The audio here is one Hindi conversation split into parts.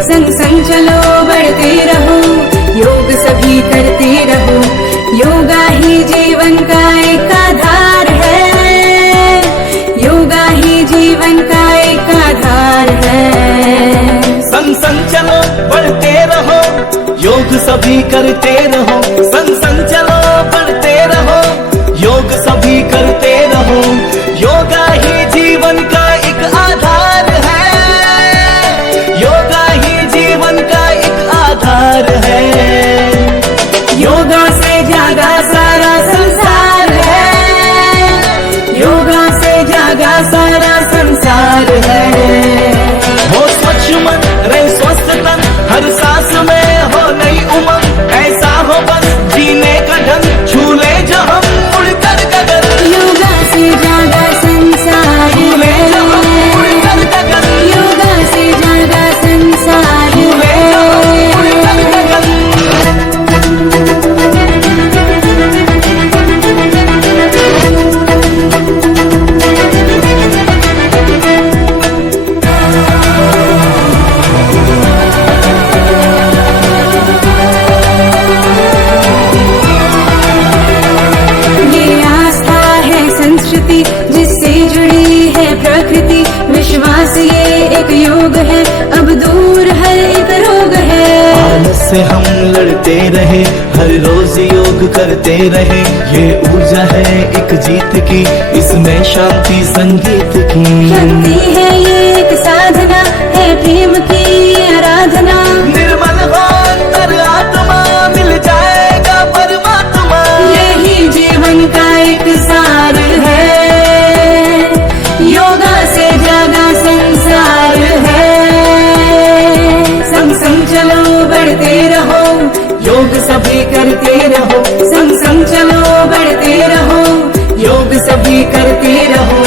संग संग चलो बढ़ते रहो, योग सभी करते रहो। योगा ही जीवन का एक आधार है, योगा ही जीवन का एक आधार है। संग संग चलो बढ़ते रहो, योग सभी करते रहो। संग संग चलो बढ़ते रहो, योग सभी करते रहो। योगा ही जीवन का एक आधार है, योगा ही जीवन का एक आधार है। योगा से जागा सारा संसार है, योगा से जागा सारा संसार है। हो स्वच्छ मन रहे स्वस्थ तन, हर सांस में हो नई उमंग। ऐसा हो बस जीने का ढंग, झूले जो हम उड़कर गगन। योगा से जागा संसार झूले जो हम उड़कर गगन, योगा से जागा संसार झूले जो हम उड़कर गगन। ये आस्था है संस्कृति जिससे जुड़ी है प्रकृति, विश्वास ये एक योग है, अब दूर हर एक रोग है। आलस से हम लड़ते रहे, हर रोज योग करते रहे। ये ऊर्जा है एक जीत की, इसमें शांति संगीत की। शक्ति है ये एक साधना, है प्रेम की आराधना। निर्मल हो अंतर आत्मा, मिल जाएगा परमात्मा। यही जीवन का एक सार है, योगा से जागा संसार है। संग संग चलो बढ़ते रहो, योग सभी करते रहो। संग संग चलो बढ़ते रहो, योग सभी करते रहो।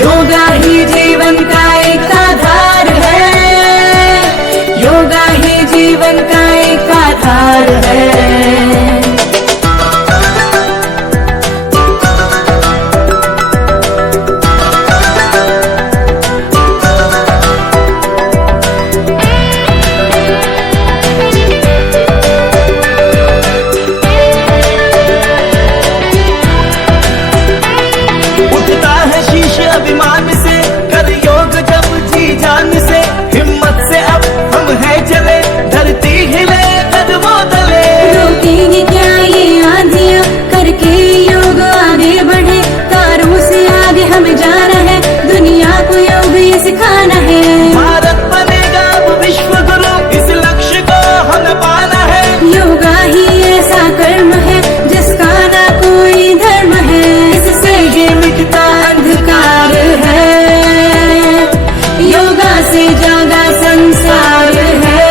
योगा ही जीवन का एक आधार है, योगा ही जीवन का एक आधार है। उठता है शीश अभिमान से, कर योग जब जी जान से। हिम्मत से अब हम है चले, धरती हिले कदमों तले। रोकेंगे क्या ये आंधियां, करके योग आगे बढ़े। तारों से आगे हमें जाना है, दुनिया को योग ये सिखाना है। भारत बनेगा अब विश्व गुरु, इस लक्ष्य को हमें पाना है। योगा ही ऐसा कर्म है जिसका ना कोई धर्म है, इससे ये मिटता अंधकार है। योगा से जागा संसार है।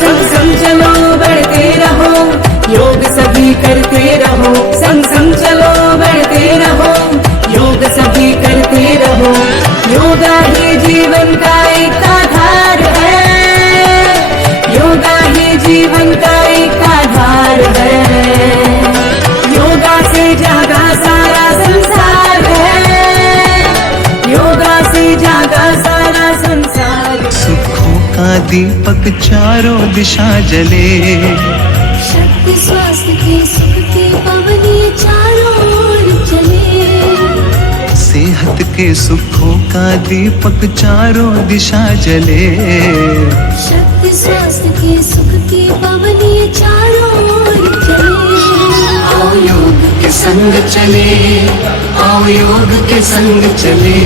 संग संग चलो बढ़ते रहो, योग सभी करते रहो। संग संग चलो बढ़ते रहो, योग सभी करते रहो। योगा ही जीवन का एक आधार है, योगा ही जीवन का एक आधार है। योगा से जागा सारा संसार है, योगा से जागा सारा संसार। सुखों का दीपक चारों दिशा जले, शक्ति स्वास्थ्य के सुख के पवन ये चारों ओर चले। सेहत के सुखों का दीपक चारों दिशा जले। शक्ति स्वास्थ्य के सुख के पवन ये चारों ओर चले। आओ योग के संग चले, आओ योग के संग चले।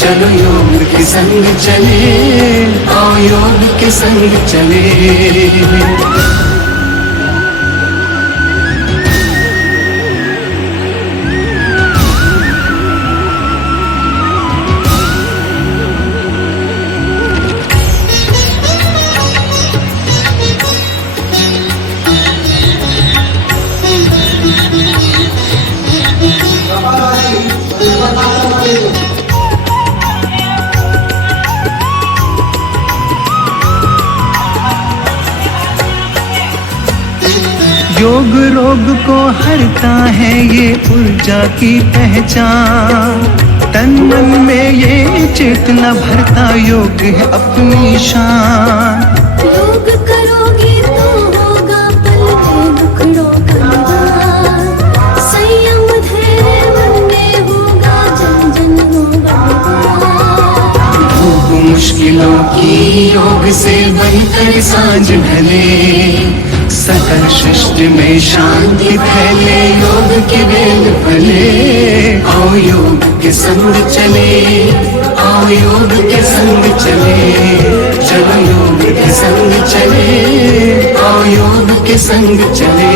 चलो योग के संग चले, आओ योग के संग चले। योग रोग को हरता है ये ऊर्जा की पहचान। तन मन में ये चेतना भरता योग है अपनी शान। योग करोगे तो होगा पल में दुखड़ों का निवार। संयम धैर्य मन में होगा जन जन होगा निवार। धूप मुश्किलों की योग से बनकर सांझ ढले, सकल सृष्टि में शांति फैले, योग के वेल फले। आओ योग के संग चले, आओ योग के संग चले, चलो योग के संग चले, आओ योग के संग चले।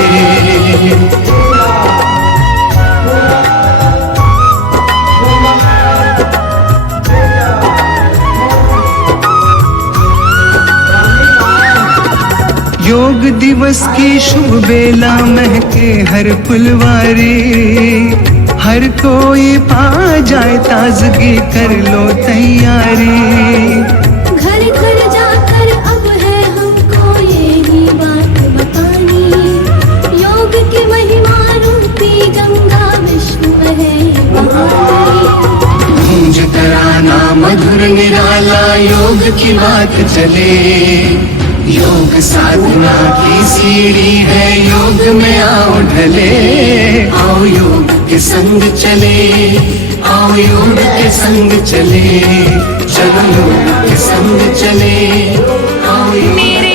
योग दिवस की शुभ बेला महके हर फुलवारी, हर कोई पा जाए ताजगी, कर लो तैयारी। घर घर जाकर अब है हमको यही बात बतानी। योग की महिमा रूपी गंगा विश्व है बहानी। गूंज तराना मधुर निराला, योग की बात चले। योग साधना की सीढ़ी है, योग में आओ ढले। आओ योग के संग चले, आओ योग के संग चले, चलो योग के संग चले, आओ योग मेरे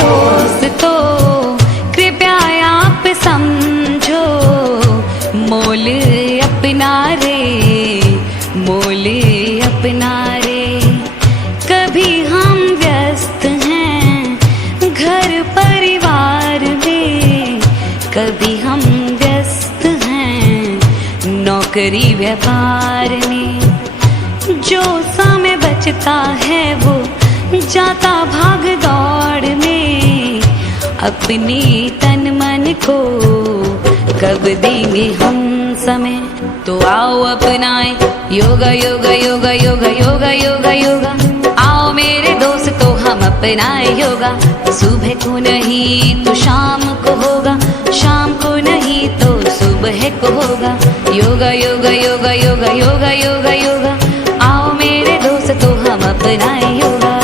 दोस्तों कृपया आप समझो, मोल अपना रे, मोल अपना रे। कभी हम व्यस्त हैं घर परिवार में, कभी हम व्यस्त हैं नौकरी व्यापार में। जो समय बचता है वो जाता भाग दौड़ में, अपने तन मन को कब देंगे हम समय। तो आओ अपनाए योगा योगा योगा योगा योगा योगा योगा। आओ मेरे दोस्तों हम अपनाए योगा। सुबह को नहीं तो शाम को होगा, शाम को नहीं तो सुबह को होगा। योगा योगा योगा योगा योगा योगा योगा। आओ मेरे दोस्तों हम अपनाए योगा।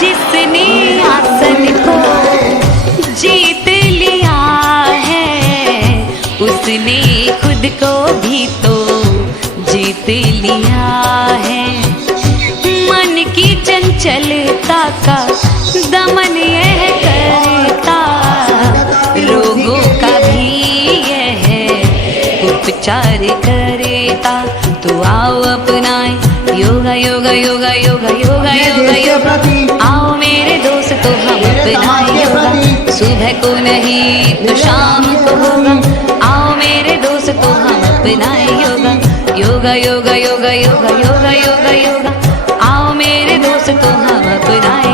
जिसने आसन को जीत लिया है, उसने खुद को भी तो जीत लिया है। मन की चंचलता का दमन यह करता, रोगों का भी यह उपचार करता। तो आओ अपनाए योगा योगा योगा योगा योगा योगा योगा। आओ मेरे दोस्तों हम अपनाए योगा। सुबह को नहीं तो शाम को होगा। आओ मेरे दोस्तों हम अपनाए योगा। योगा योगा योगा योगा योगा योगा योगा। आओ मेरे दोस्तों हम अपनाए